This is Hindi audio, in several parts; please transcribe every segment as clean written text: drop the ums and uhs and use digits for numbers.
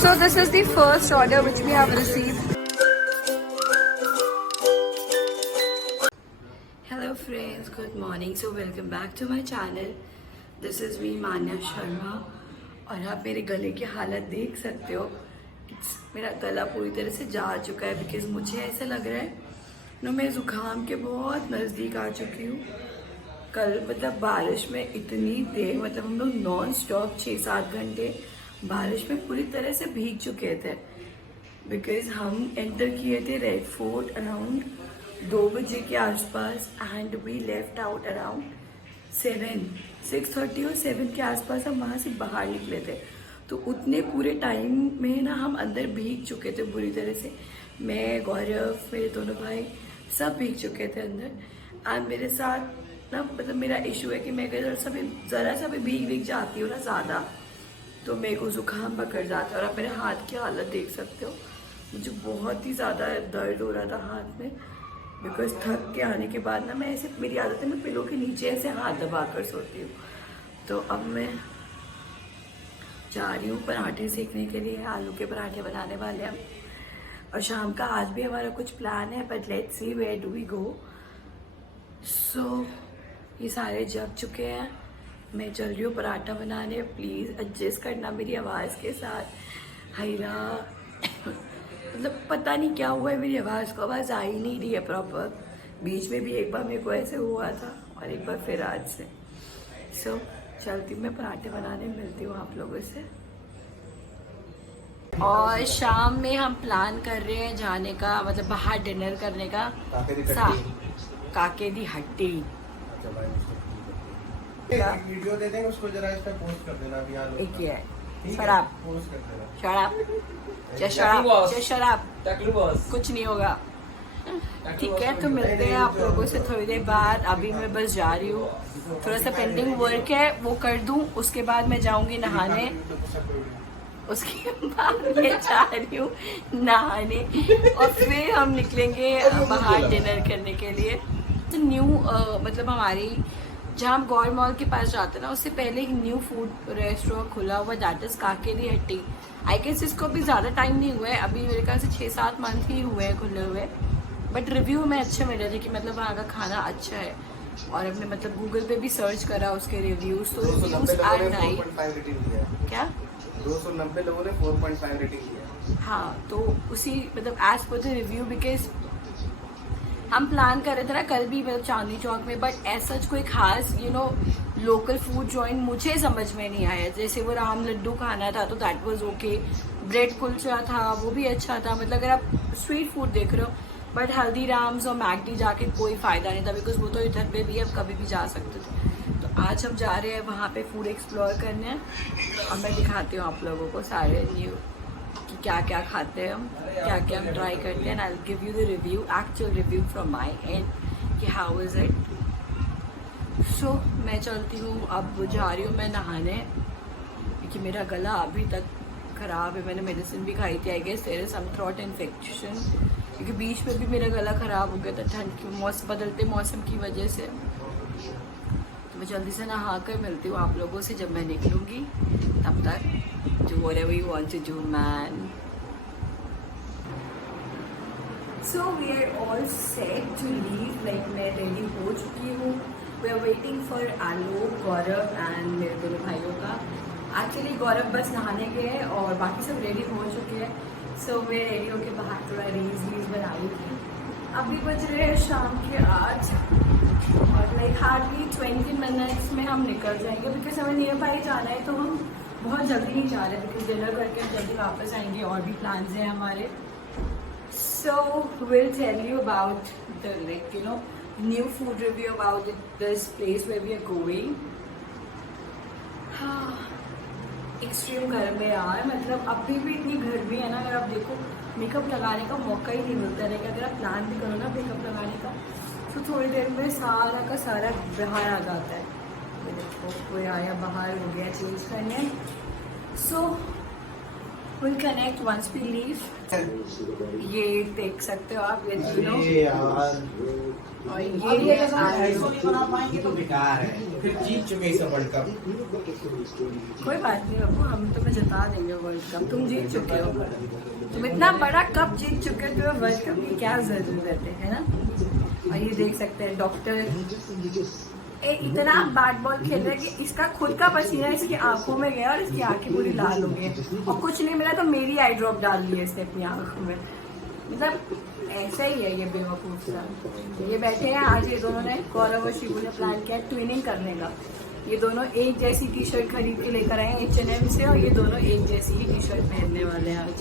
So this is the first order which we have received. Hello friends, good morning. So welcome back to my channel. This is me मान्या शर्मा और आप मेरे गले की हालत देख सकते हो. मेरा गला पूरी तरह से जा चुका है बिकॉज मुझे ऐसा लग रहा है ना मैं ज़ुकाम के बहुत नज़दीक आ चुकी हूँ. कल मतलब बारिश में इतनी देर मतलब हम लोग नॉन स्टॉप 6-7 घंटे बारिश में पूरी तरह से भीग चुके थे बिकॉज हम एंटर किए थे रेड फोर्ट अराउंड 2 बजे के आसपास and we left out around 6:30 और 7 के आसपास हम वहाँ से बाहर निकले थे. तो उतने पूरे टाइम में ना हम अंदर भीग चुके थे बुरी तरह से. मैं, गौरव, मेरे दोनों भाई सब भीग चुके थे अंदर. एंड मेरे साथ ना मतलब मेरा इशू है कि मैं अगर ज़रा सा भी भीग जाती हूँ ना ज़्यादा तो मेरे को ज़ुकाम पकड़ जाता है. और आप मेरे हाथ की हालत देख सकते हो. मुझे बहुत ही ज़्यादा दर्द हो रहा था हाथ में बिकॉज थक के आने के बाद ना मैं ऐसे, मेरी आदत है मैं पिलो के नीचे ऐसे हाथ दबा कर सोती हूँ. तो अब मैं जा रही हूँ पराठे सेकने के लिए. आलू के पराठे बनाने वाले हम और शाम का आज भी हमारा कुछ प्लान है but let's see where do we go. So ये सारे जग चुके हैं. मैं चल रही हूँ पराठा बनाने. प्लीज़ एडजस्ट करना मेरी आवाज़ के साथ. हैरा मतलब पता नहीं क्या हुआ है मेरी आवाज़ को, आवाज़ आ ही नहीं रही है प्रॉपर. बीच में भी एक बार मेरे को ऐसे हुआ था और एक बार फिर आज से. सो चलती हूँ मैं पराठे बनाने, मिलती हूँ आप लोगों से. और शाम में हम प्लान कर रहे हैं जाने का मतलब बाहर डिनर करने का. काके दी हट्टी वीडियो दे देंगे उसको, जरा इस पे पोस्ट कर देना अभी. एक ही है शराब पोस्ट कर देना. शराब कुछ नहीं होगा. ठीक है तो मिलते हैं आप लोगों से थोड़ी देर बाद. अभी मैं बस जा रही हूँ, थोड़ा सा पेंडिंग वर्क है वो कर दूँ, उसके बाद मैं जाऊंगी नहाने. उसके बाद मैं जा रही हूँ नहाने और फिर हम निकलेंगे बाहर डिनर करने के लिए. तो न्यू मतलब हमारी जहाँ हम गौर मॉल के पास जाते हैं ना उससे पहले एक न्यू फूड रेस्टोरेंट खुला हुआ दैट इज काके दी हट्टी. आई गेस इसको अभी ज़्यादा टाइम नहीं हुआ है, अभी मेरे ख्याल से 6-7 मंथ ही हुए हैं खुले हुए. बट रिव्यू में अच्छे मिले थे कि मतलब वहाँ का खाना अच्छा है. और हमने मतलब गूगल पे भी सर्च करा उसके रिव्यूज़, तो रिव्यूज़ आर नाइस. क्या 290 लोगों ने 4.5 रेटिंग दिया. हाँ तो उसी मतलब as per the review because हम प्लान कर रहे थे ना कल भी मतलब चांदनी चौक में, बट ऐसा कोई खास लोकल फूड जॉइंट मुझे समझ में नहीं आया. जैसे वो राम लड्डू खाना था तो that was okay. Bread kulcha था वो भी अच्छा था. मतलब अगर आप स्ट्रीट फूड देख रहे हो, बट हल्दीराम्स और मैकडी जाके कोई फ़ायदा नहीं था बिकॉज वो तो इधर पे भी अब कभी भी जा सकते थे. तो आज हम जा रहे हैं वहाँ पे फूड एक्सप्लोर करने और मैं दिखाती हूँ आप लोगों को सारे न्यू कि क्या क्या खाते हैं हम, क्या क्या हम ट्राई करते हैं. I will give you the review, actual review from my and कि हाउ इज़ इट. सो मैं चलती हूँ. अब जा रही हूँ मैं नहाने क्योंकि मेरा गला अभी तक ख़राब है. मैंने मेडिसिन भी खाई थी. I guess there is some throat infection क्योंकि बीच में भी मेरा गला ख़राब हो गया था ठंड के बदलते मौसम की वजह से. तो मैं जल्दी से नहा कर मिलती हूँ आप लोगों से जब मैं निकलूँगी. तब तक do whatever you want to do, man. So we are all set to leave. Like मैं ready हो चुकी हूँ. We are waiting for Alok, Gaurav and मेरे दोनों भाइयों का. Actually गौरव बस नहाने गए और बाकी सब ready हो चुके हैं. So मैं ready होके बाहर थोड़ा रील्स बना रही थी. अभी बज रहे हैं शाम के 8 और like hardly 20 minutes में हम निकल जाएंगे बिकॉज हमें नियर बाई जाना है. तो हम बहुत जल्दी नहीं जा रहे बिकॉज डिनर करके हम जल्दी वापस आएंगे और भी प्लान्स हैं हमारे. So will tell you about the new food review about this place where we are going. हाँ एक्सट्रीम गर्मी है यार. मतलब अभी भी इतनी गर्मी है ना. अगर आप देखो मेकअप लगाने का मौका ही नहीं मिलता है. अगर आप प्लान भी करो ना मेकअप लगाने का तो थोड़ी देर में सारा का सारा बाहर आ जाता है. देखो कोई आया बाहर हो गया चेंज करने. सो We'll connect once we leave. ये देख सकते हो आप, ये तीनों, और ये तो बेकार है, फिर जीत चुके इस वर्ल्ड कप। कोई बात नहीं बाबू, हम तुम्हें जिता देंगे वर्ल्ड कप। तुम जीत चुके हो, तुम इतना बड़ा कप जीत चुके हो, तुम्हें वर्ल्ड कप की क्या जरूरत है ना। और ये देख सकते हैं डॉक्टर इतना बैट बॉल खेल रहा है कि इसका खुद का पसीना इसकी आंखों में गया और इसकी आंखें पूरी लाल हो गई, और कुछ नहीं मिला तो मेरी आई ड्रॉप डाल दी है इसने अपनी आंखों में। मतलब ऐसा ही है ये बेवकूफ सा। ये बैठे हैं, आज ये दोनों ने, गौरव और शिवू ने प्लान किया ट्विनिंग करने का। ये दोनों एक जैसी टी शर्ट खरीद के लेकर आए H&M से, और ये दोनों एक जैसी ही टी शर्ट पहनने वाले हैं आज।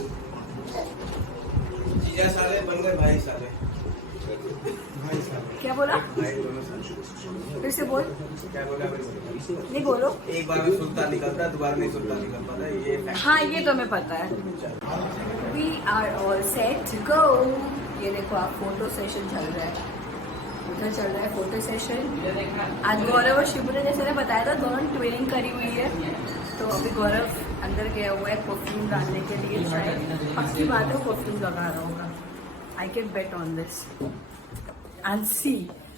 जीजा साले बन गए भाई साले। क्या बोला, फिर से बोल। क्या बोला नहीं बोलो। एक बार में सुल्तान निकलता है, दोबारा नहीं सुल्तान निकल पाता, ये fact। हाँ ये तो हमें पता है। We are all set to go। ये देखो आप, फोटो सेशन चल रहा है, उधर चल रहा है फोटो सेशन। आज गौरव और शिबू ने, जैसे ने बताया था, दोनों ट्विनिंग करी हुई है। तो अभी गौरव अंदर गया हुआ है परफ्यूम डालने के लिए, शायद पक्की बात है वो परफ्यूम लगा रहा होगा। I can bet on this and see,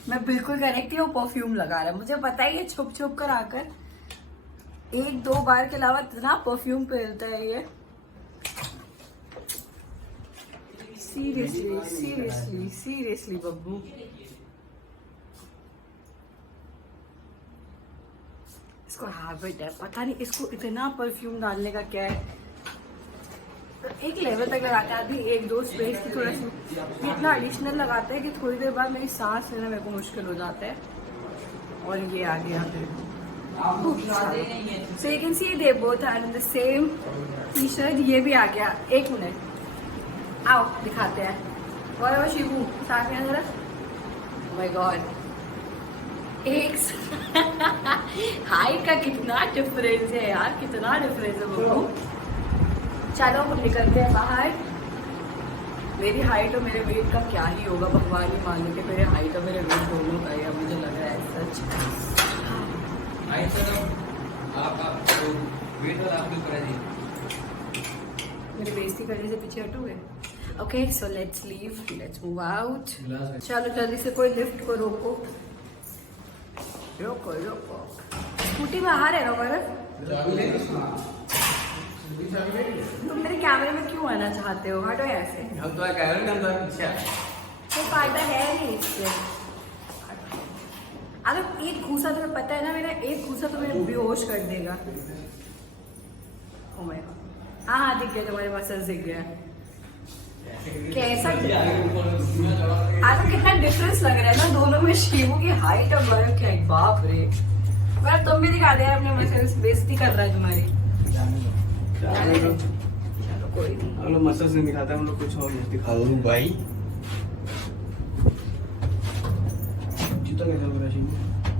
मैं बिल्कुल करेक्ट ही, वो परफ्यूम लगा रहा है। मुझे पता है ये छुप छुप कर आकर 1-2 बार के अलावा इतना परफ्यूम पहनता है ये। सीरियसली सीरियसली सीरियसली बब्बू, इसको हैबिट है, पता नहीं इसको इतना परफ्यूम डालने का क्या है। एक लेवल तक लगाता है, अभी 1-2 स्प्रेस की थोड़ा सा इतना एडिशनल लगाता है कि थोड़ी देर बाद मेरी सांस लेना मेरे को मुश्किल हो जाता है। और ये आ गया, so you can see they both are in the same T shirt. ये भी आ गया, 1 मिनट आओ दिखाते हैं। और शिवू साथ में जरा, माय गॉड, एक हाइट का कितना डिफरेंस है यार, कितना डिफरेंस है वो। चलो हम निकलते हैं बाहर। मेरी हाइट और मेरे वेट का क्या ही होगा, भगवान ही मान लो कि मेरे हाइट और मेरे वेट दोनों का ही, मुझे लग रहा है सच। मेरी बेइज्जती करने से पीछे हटोगे? Okay so let's leave, let's move out. चलो जल्दी से कोई लिफ्ट को रोको, रोको रोको। स्कूटी बाहर है ना, तुम मेरे कैमरे में क्यों आना चाहते हो? हटो यहाँ से, हम तो कह रहे हैं कोई फायदा है नहीं इससे। अगर एक घूसा, तुम्हें पता है ना, मेरा एक घूसा तुम्हें बेहोश कर देगा। ओ माय गॉड, हाँ दिख गया, तुम्हारे मसल्स दिख गया। कैसा आज कितना डिफरेंस लग रहा है ना दोनों में, शिवू की हाइट और गौरव की हाइट। बाप रे, मेरा तुम भी दिखा दे यार अपने मसल्स, बेइज्जती कर रहा है तुम्हारी। कोई नहीं, हम लोग मसल्स नहीं दिखाते, हम लोग कुछ और दिखा दो भाई। जूता कैसा लग रहा है?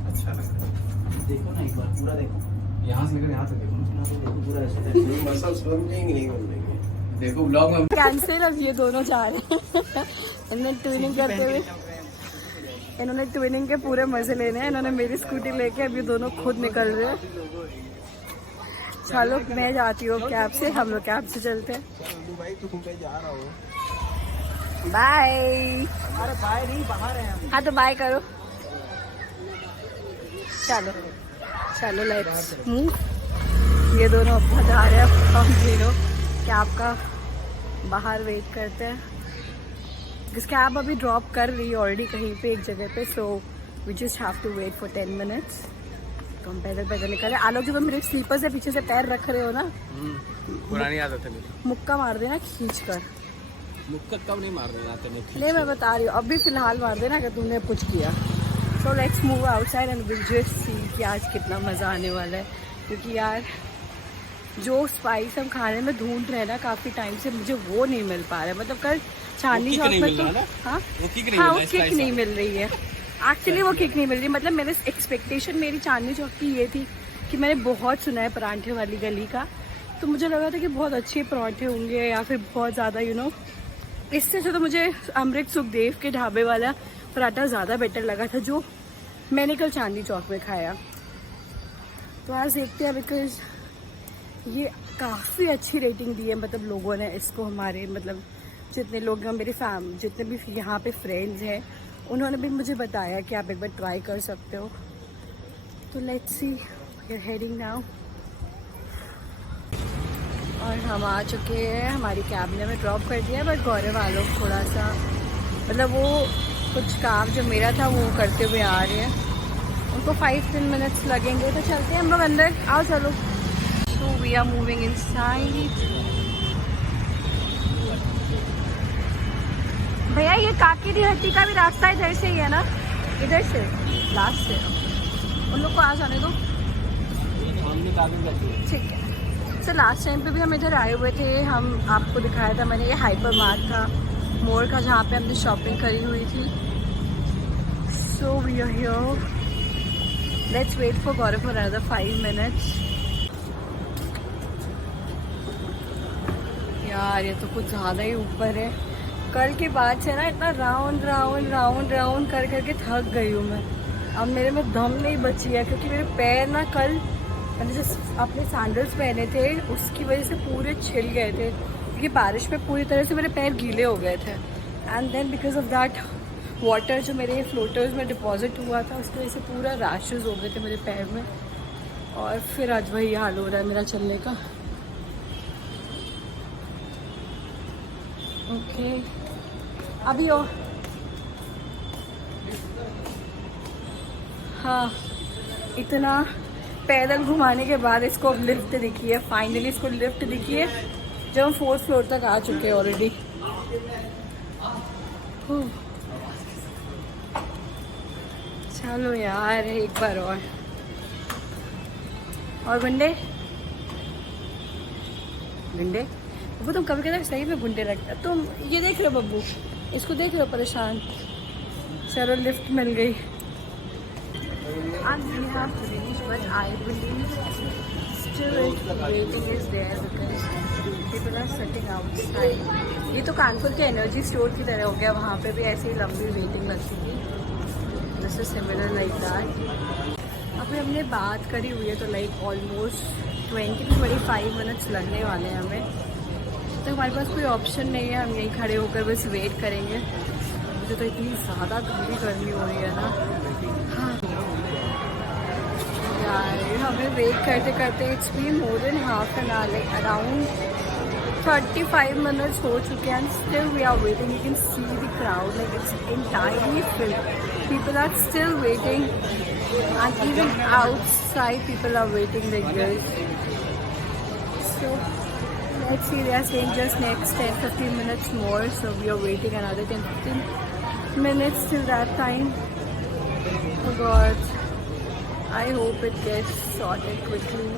अच्छा लग रहा है, देखो ना एक बार पूरा देखो, यहाँ से लेकर यहाँ तक देखो ना, तो देखो पूरा ऐसा मसल्स बनेंगे नहीं बनेंगे। देखो ब्लॉग में कैंसिल, अब ये दोनों जा रहे हैं। इन्होंने ट्विनिंग करते हुए, इन्होंने ट्विनिंग के पूरे मजे लेने हैं। इन्होंने मेरी स्कूटी लेके अभी दोनों खुद निकल रहे हैं। चलो मैं जाती हूँ कैब से, हम लोग कैब से चलते हैं। बाय। अरे बाय नहीं, बाहर है हम। हाँ तो बाय करो। चलो चलो लेट्स मूव। ये दोनों अपना जा रहे हैं, हम तीनों कैब का बाहर वेट करते हैं। इस कैब अभी ड्रॉप कर रही है ऑलरेडी कहीं पे एक जगह पे, so we just have to wait for 10 minutes. तो हम पैदल पैदल निकल रहे। आलोक जी, तुम मेरे स्लीपर से पीछे से पैर रख रहे हो ना, पुरानी आदत है मेरी। मुक्का मार देना खींच कर। मुक्का कब नहीं मार देना आते नहीं मैं बता रही हूँ, अभी फिलहाल मार देना अगर तुमने कुछ किया। So let's move outside and will just see कि आज कितना मज़ा आने वाला है। क्योंकि यार जो स्पाइस हम खाने में ढूंढ रहे हैं ना काफ़ी टाइम से, मुझे वो नहीं मिल पा रहा है। मतलब कल चांदनी चौक में तो हाँ वो किक नहीं मिल रही है। एक्चुअली वो किक नहीं मिल रही। मतलब मेरे एक्सपेक्टेशन मेरी चांदनी चौक की ये थी कि मैंने बहुत सुना है परांठे वाली गली का, तो मुझे लगा था कि बहुत अच्छे परांठे होंगे या फिर बहुत ज़्यादा इससे अच्छा तो मुझे अमृत सुखदेव के ढाबे वाला पराठा ज़्यादा बेटर लगा था जो मैंने कल चांदनी चौक में खाया। तो आज देखते हैं, बिकॉज ये काफ़ी अच्छी रेटिंग दी है मतलब लोगों ने इसको, हमारे मतलब जितने लोग हैं मेरे जितने भी यहाँ पे फ्रेंड्स हैं उन्होंने भी मुझे बताया कि आप एक बार ट्राई कर सकते हो। तो let's see, we are heading now. और हम आ चुके हैं, हमारी कैब ने हमें ड्रॉप कर दिया, बट गौरव वालों थोड़ा सा मतलब वो कुछ काम जो मेरा था वो करते हुए आ रहे हैं, उनको 5-10 मिनट्स लगेंगे। तो चलते हैं हम लोग अंदर, आओ चलो। So we are moving inside. भैया ये काकी दी हट्टी का भी रास्ता इधर से ही है ना? इधर से लास्ट से उन लोग को आ जाने दो। ठीक है। तो लास्ट टाइम पे भी हम इधर आए हुए थे, हम आपको दिखाया था मैंने, ये हाइपर मार्ट था मोर का जहाँ पे हमने शॉपिंग करी हुई थी। So we are here, let's wait for Gaurav for another 5 minutes. यार ये तो कुछ ज़्यादा ही ऊपर है। कल के बाद से ना इतना राउंड राउंड राउंड राउंड कर करके थक गई हूँ मैं। अब मेरे में दम नहीं बची है क्योंकि मेरे पैर ना कल मैंने जो अपने सैंडल्स पहने थे उसकी वजह से पूरे छिल गए थे, क्योंकि बारिश में पूरी तरह से मेरे पैर गीले हो गए थे। And then because of that water जो मेरे फ्लोटर्स में डिपॉजिट हुआ था उसकी वजह से पूरा रैशेज़ हो गए थे मेरे पैर में। और फिर आज वही हाल हो रहा है मेरा चलने का। ओके अभी हो, हाँ इतना पैदल घुमाने के बाद इसको अब लिफ्ट दिखी है, फाइनली इसको लिफ्ट दिखी है जब हम 4th फ्लोर तक आ चुके हैं ऑलरेडी। चलो यार एक बार और गुंडे गुंडे बब्बू, तुम कभी कभी सही में गुंडे लगता है। तुम ये देख रहे हो बब्बू, इसको देख रहे हो परेशान। चलो लिफ्ट मिल गई। And we have reached, but I believe still waiting is there because people are sitting outside. ये तो कानपुर के एनर्जी स्टोर की तरह हो गया, वहाँ पे भी ऐसी लंबी वेटिंग लगती थी। This is similar like that. अभी हमने बात करी हुई है तो लाइक ऑलमोस्ट 20 to 25 मिनट्स लगने वाले हैं हमें। तो हमारे पास कोई ऑप्शन नहीं है, हम यहीं खड़े होकर बस वेट करेंगे। मुझे तो इतनी ज़्यादा गर्मी हो रही है ना। हाँ यार हमें वेट करते करते it's been more than half an hour, like around 35 minutes हो चुके हैं। Still we are waiting. You can see the crowd, like it's entirely filled. People are still waiting and even outside people are waiting like this. So let's see, they are saying just next 10-15 minutes more, so we are waiting another 10-15 minutes till that time. Oh god, I hope it gets sorted quickly.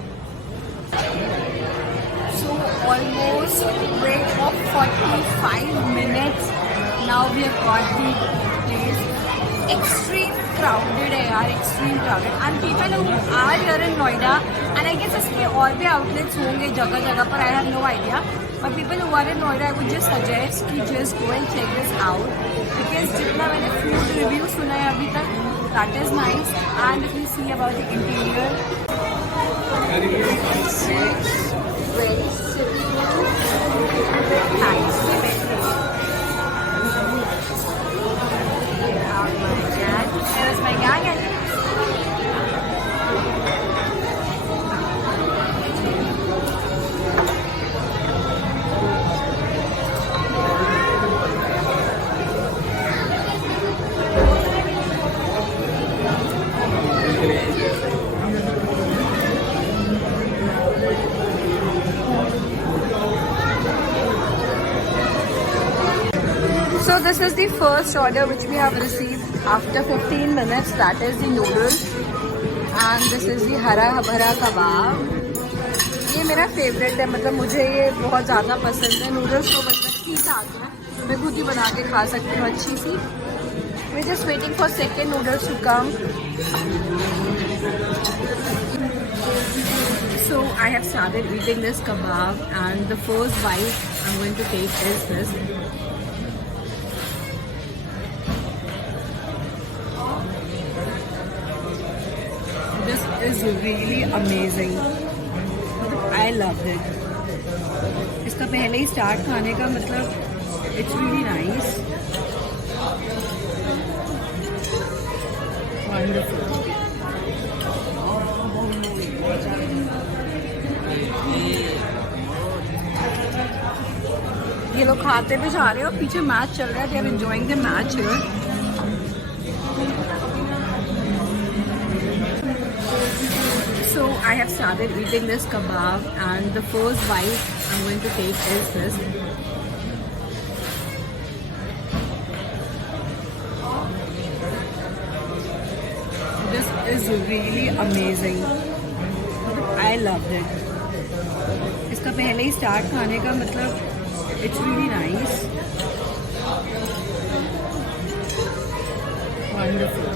So almost wait for 45 minutes. Now we have got the place. Extreme crowded है यार, extreme crowded. And people who are here in Noida, and I guess इसमें और भी outlets होंगे जगह जगह पर, I have no idea. But people who are in Noida, I would just suggest कि just go and check this out, because जितना मैंने food review सुना है अभी तक, that is nice. And if you see about the interior, it's very simple, fancy. There's my gang. So this is the first order which we have received after 15 minutes. That is the noodles and this is the हरा भरा कबाब। ये मेरा फेवरेट है, मतलब मुझे ये बहुत ज़्यादा पसंद है। नूडल्स तो मतलब ठीक आती है, मैं खुद ही बना के खा सकती हूँ अच्छी सी। We're just waiting for second noodles to come. So I have started eating this kebab and the first bite I'm going to take is this. This is really amazing. I love it. इसका पहले ही स्टार्ट खाने का मतलब इट्स रियली नाइस. वंडरफुल. ये लोग खाते भी जा रहे हैं और पीछे मैच चल रहा है. They are enjoying the match here. So I have started eating this kebab and the first bite I'm going to take is this. This is really amazing. I loved it. इसका पहले ही स्टार्ट खाने का मतलब इट्स रियली नाइस. वंडरफुल.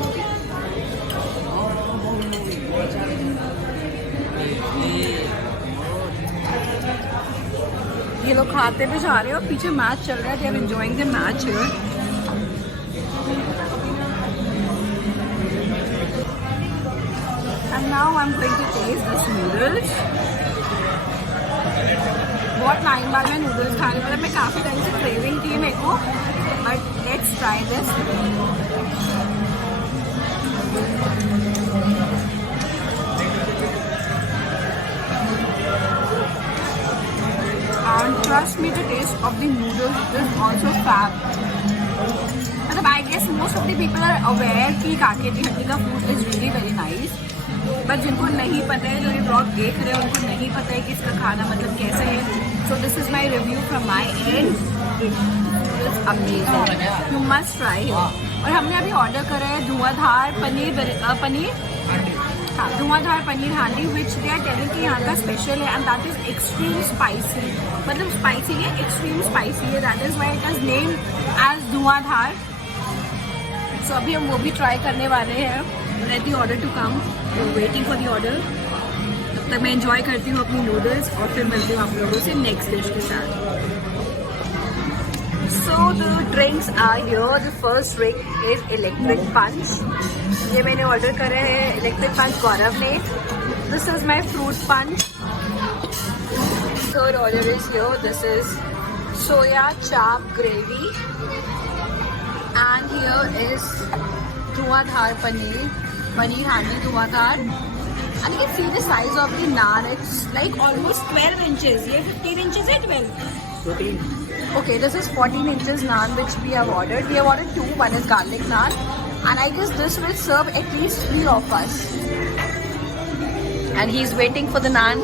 ये लोग खाते भी जा रहे हैं और पीछे मैच चल रहा है. They are enjoying the match here. And now I am going to test this noodles. बहुत टाइम बाद मैं नूडल्स खाने मतलब मैं काफ़ी टाइम से क्रेविंग थी मेरे को. But let's try this. And trust me, the taste of the noodles is also fab. मतलब I guess most of the people are aware कि काके दी हड्डी का food is really very nice. But जिनको नहीं पता है, जो ये ब्लॉग देख रहे हैं, उनको नहीं पता है कि इसका खाना मतलब कैसे है. So this is my review from my and. It's amazing. You must try. और हमने अभी ऑर्डर करा है धुआंधार पनीर हाँ धुआंधार पनीर हांडी विच दे आर टेलिंग कि यहाँ का स्पेशल है. And that is extreme spicy. मतलब स्पाइसी है, एक्सट्रीम स्पाइसी है. That is why it is name as Dhuandhar. So अभी हम वो भी ट्राई करने वाले हैं. Let the order to come. Waiting for the order. तब तक मैं एंजॉय करती हूँ अपनी नूडल्स और फिर मिलती हूँ आप लोगों से नेक्स्ट डिश के साथ. So the drinks are here. The first drink is electric punch. ये मैंने ऑर्डर करे है electric punch गौरव ने. This is my fruit punch. Third order is here. This is soya chap gravy. And here is Dhuandhar paneer handi Dhuandhar. And you can see the size of the naan. It's like almost 12 inches. ये 15 inches है 12. 14. Okay, this is 14 inches naan which we have ordered. We have ordered two. One is garlic naan, and I guess this will serve at least 3 of us. And he is waiting for the naan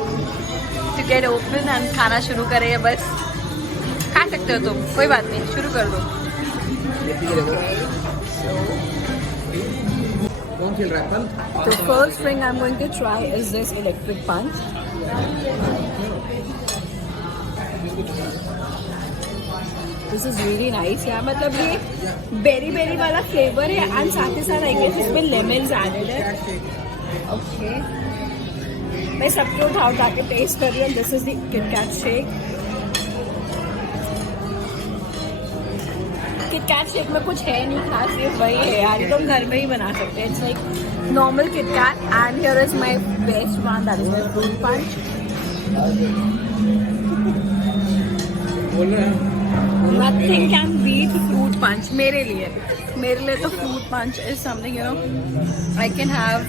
to get open and खाना शुरू करे. बस खा सकते हो तुम, कोई बात नहीं, शुरू कर दो. कौन खेल रहा है पल? The first thing I'm going to try is this electric punch. This is really nice. यार मतलब ये बेरी वाला फ्लेवर है एंड साथ ही साथ आई गेस इसमें लेमन्स एडेड है. ओके, मैं सबको उठा के टेस्ट कर रही हूँ. This is the KitKat shake. KitKat shake में कुछ है नहीं खास, सिर्फ वही है यार. ये तुम घर में ही बना सकते हैं. It's like normal KitKat. And here is my best one, that is my fruit punch. बोल रहे हैं Nothing can beat fruit punch मेरे लिए तो fruit punch is something, you know, I can have.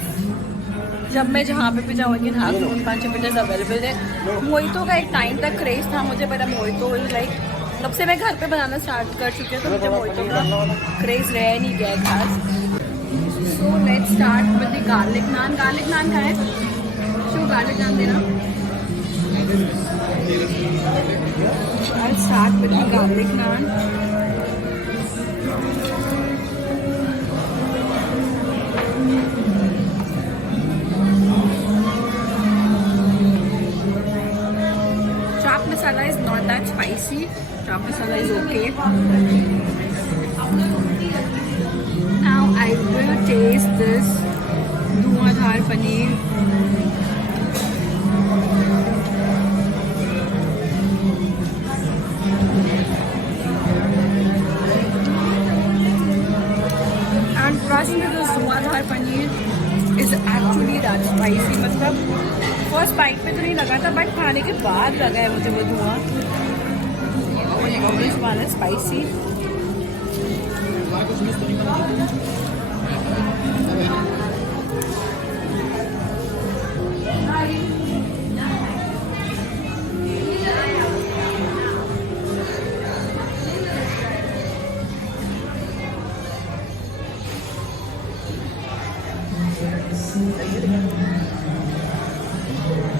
जब मैं जहाँ पे भी जाऊँ I can have fruit punch if it is available है. मोहितो का एक टाइम तक क्रेज था मुझे, पर मोहितो लाइक जब से मैं घर पे बनाना स्टार्ट कर चुकी हूँ तो मुझे मोहितो का क्रेज रह नहीं गया खास. So let's start with the garlic naan. Garlic naan का है, शो गार्लिक नान देना. I'll start with the garlic naan. Chaat masala is not that spicy. Chaat masala is okay. Now I will taste this Dhuandhar paneer. Trust me, the Dhuandhar paneer is actually spicy, मतलब फर्स्ट बाइट पे तो नहीं लगा था बट खाने के बाद लगा है मुझे वो धुआं। This one is spicy.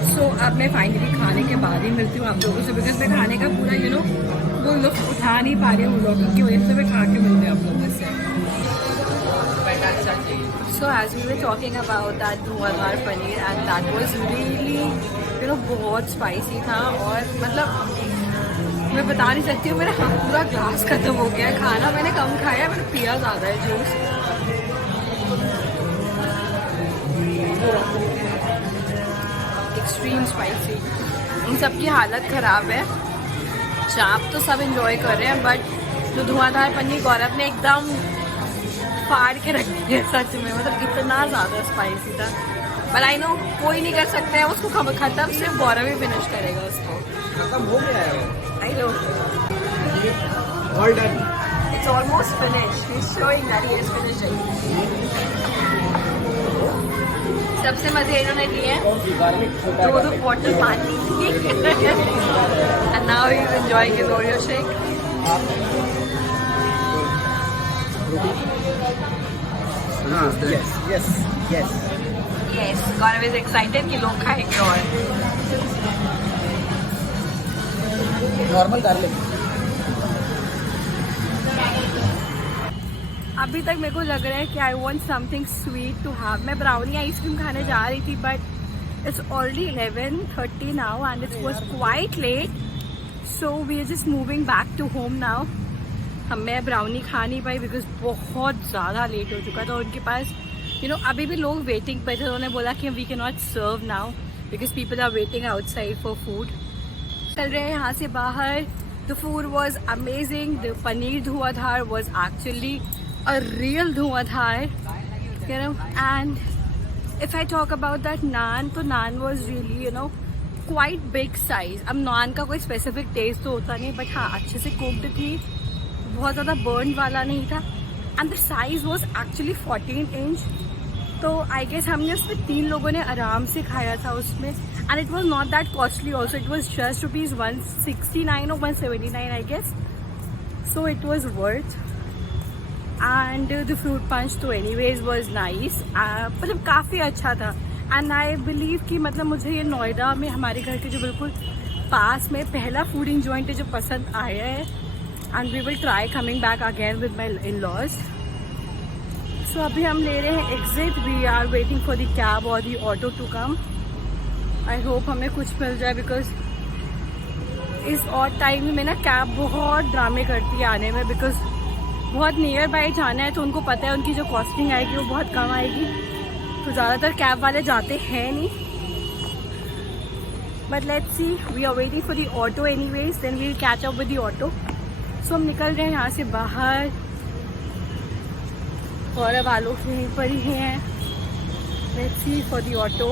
So अब मैं फाइनली खाने के बाद ही मिलती हूँ आप लोगों से, बिकॉज मैं खाने का पूरा वो लुत्फ उठा नहीं पा रही हूँ व्लॉगिंग की वजह से। मैं खा के मिलती हूँ आप लोगों से। So as we were talking about that धुआंधार paneer and that was really बहुत स्पाइसी था। और मतलब मैं बता नहीं सकती हूँ, मेरा पूरा ग्लास खत्म हो गया। खाना मैंने कम खाया, मैंने पिया ज़्यादा है जूस। Extreme spicy. इन सब की हालत ख़राब है। चाप तो सब एंजॉय कर रहे हैं बट जो धुआंधार पनीर गौरव ने एकदम फाड़ के रख दिया सच में, मतलब इतना ज़्यादा स्पाइसी था। पर आई नो कोई नहीं कर सकता है उसको ख़त्म, सिर्फ गौरव ही फिनिश करेगा उसको। खत्म हो गया है। I know all done. It's almost finished. He is showing that he is finishing. सबसे मजे इन्होंने लिए हैं 2 बॉटल पानी and now he is enjoying his Oreo shake. Yes Gaurav is excited कि लोग खाएंगे। और नॉर्मल गार्लिक। अभी तक मेरे को लग रहा है कि I want something sweet to have. मैं ब्राउनी आइसक्रीम खाने जा रही थी but it's already 11:30 now and it was quite late, so we are just moving back to home now. मैं ब्राउनी खा नहीं पाई बिकॉज बहुत ज़्यादा लेट हो चुका था। उनके पास अभी भी लोग वेटिंग पे थे। उन्होंने बोला कि we can not serve now because people are waiting outside for food. चल रहे हैं यहाँ से बाहर। The food was amazing. The paneer Dhuandhar was actually a real Dhuandhar, and if I talk about that naan, तो naan was really quite big size. अब नान का कोई specific taste तो होता नहीं बट हाँ अच्छे से cooked थी, बहुत ज़्यादा burn वाला नहीं था and the size was actually 14 inch। तो I guess हमने उसमें 3 लोगों ने आराम से खाया था उसमें and it was not that costly also। It was just rupees 169 or 179 I guess, so it was worth। And the fruit punch तो एनीवेज वाज नाइस, मतलब काफ़ी अच्छा था। एंड आई बिलीव कि मतलब मुझे ये नोएडा में हमारे घर के जो बिल्कुल पास में पहला फूडिंग जॉइंट है जो पसंद आया है and we will try coming back again with my in laws. So अभी हम ले रहे हैं exit. We are waiting for the cab और the auto to come. I hope हमें कुछ मिल जाए बिकॉज इस और टाइम में ना कैब बहुत ड्रामे करती है आने में, बिकॉज बहुत नियर बाय जाना है तो उनको पता है उनकी जो कॉस्टिंग आएगी वो बहुत कम आएगी, तो ज़्यादातर कैब वाले जाते हैं नहीं। But let's see, we are waiting for the auto anyways, then we will catch up with the auto. So हम निकल रहे हैं यहाँ से बाहर। गौरव आलोक यहीं पर ही हैं। Let's see for the auto.